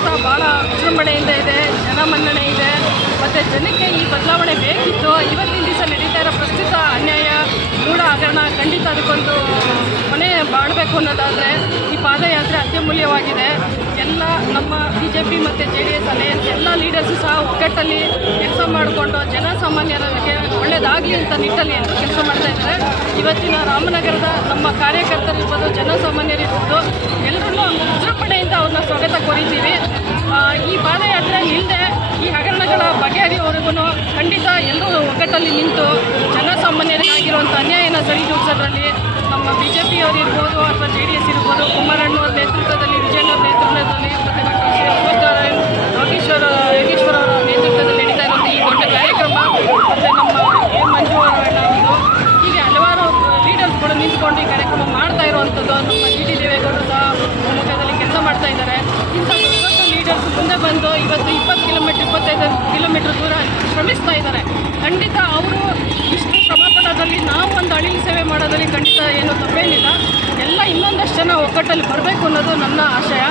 ಹೋರಾಟ ಭಾಳ ವಿಜೃಂಭಣೆಯಿಂದ ಇದೆ, ಜನಮನ್ನಣೆ ಇದೆ. ಮತ್ತು ಜನಕ್ಕೆ ಈ ಬದಲಾವಣೆ ಬೇಕಿತ್ತು, ಇವತ್ತಿನ ದಿವಸ ನಡೀತಾ ಇರೋ ಪ್ರಸ್ತುತ ಅನ್ಯಾಯ ಕೂಡ ಹಗರಣ ಖಂಡಿತ ಅದಕ್ಕೊಂದು ಮನೆ ಮಾಡಬೇಕು ಅನ್ನೋದಾದರೆ ಈ ಪಾದಯಾತ್ರೆ ಅತ್ಯಮೂಲ್ಯವಾಗಿದೆ. ಎಲ್ಲ ನಮ್ಮ ಬಿ ಜೆ ಪಿ ಮತ್ತು ಜೆ ಡಿ ಎಸ್ ಅಲ್ಲೇ ಎಲ್ಲ ಲೀಡರ್ಸು ಸಹ ಒಗ್ಗಟ್ಟಲ್ಲಿ ಕೆಲಸ ಮಾಡಿಕೊಂಡು ಜನಸಾಮಾನ್ಯರಿಗೆ ಒಳ್ಳೆಯದಾಗಲಿ ಅಂತ ನಿಟ್ಟಲ್ಲಿ ಕೆಲಸ ಮಾಡ್ತಾ ಇದ್ದಾರೆ. ಇವತ್ತಿನ ರಾಮನಗರದ ನಮ್ಮ ಕಾರ್ಯಕರ್ತರಿರ್ಬೋದು ಬಗೆಹರಿಯವರೆಗೂ ಖಂಡಿತ ಎಲ್ಲರೂ ಒಗ್ಗಟ್ಟಲ್ಲಿ ನಿಂತು ಜನಸಾಮಾನ್ಯರಿಗಾಗಿರುವಂಥ ಅನ್ಯಾಯನ ಸರಿದೂಗಿಸೋದ್ರಲ್ಲಿ ನಮ್ಮ ಬಿ ಜೆ ಪಿಯವರಿರ್ಬೋದು ಅಥವಾ ಜೆ ಡಿ ಎಸ್ ಇರ್ಬೋದು ಕುಮಾರಣ್ಣವ್ರ ನೇತೃತ್ವದಲ್ಲಿ ವಿಜಯನವ್ರ ನೇತೃತ್ವದಲ್ಲಿ ಯೋಗೇಶ್ವರ ಯೋಗೇಶ್ವರ ಅವರ ನೇತೃತ್ವದಲ್ಲಿ ನಡೀತಾ ಇರುವಂಥ ಈ ದೊಡ್ಡ ಕಾರ್ಯಕ್ರಮ, ಮತ್ತು ನಮ್ಮ ಎ ಮಂಜು ಅವರು ಹೀಗೆ ಹಲವಾರು ಲೀಡರ್ಸ್ಗಳು ನಿಂತ್ಕೊಂಡು ಈ ಕಾರ್ಯಕ್ರಮ ಮಾಡ್ತಾ ಇರುವಂಥದ್ದು ನಮ್ಮ ಜಿ ಡಿ ದೇವೇಗೌಡರು ಸಹ ಮುಖದಲ್ಲಿ ಕೆಲಸ ಮಾಡ್ತಾ ಇದ್ದಾರೆ ಇಂಥ ದೊಡ್ಡ ದೊಡ್ಡ ಲೀಡರ್ಸ್ ಮುಂದೆ ಬಂದು ಇವತ್ತು ಇಪ್ಪತ್ತು ಕಿಲೋಮೀಟ್ರ್ ಇಪ್ಪತ್ತೈದು ಕಿಲೋಮೀಟರ್ ದೂರ ಶ್ರಮಿಸ್ತಾ ಇದ್ದಾರೆ. ಖಂಡಿತ ಅವರು ಇಷ್ಟು ಶ್ರಮ ನಾವು ಒಂದು ಅಳಿಲು ಸೇವೆ ಮಾಡೋದ್ರಲ್ಲಿ ಖಂಡಿತ ಏನು ತಪ್ಪೇನಿಲ್ಲ. ಎಲ್ಲ ಇನ್ನೊಂದಷ್ಟು ಜನ ಒಗ್ಗಟ್ಟಲ್ಲಿ ಬರಬೇಕು ಅನ್ನೋದು ನನ್ನ ಆಶಯ.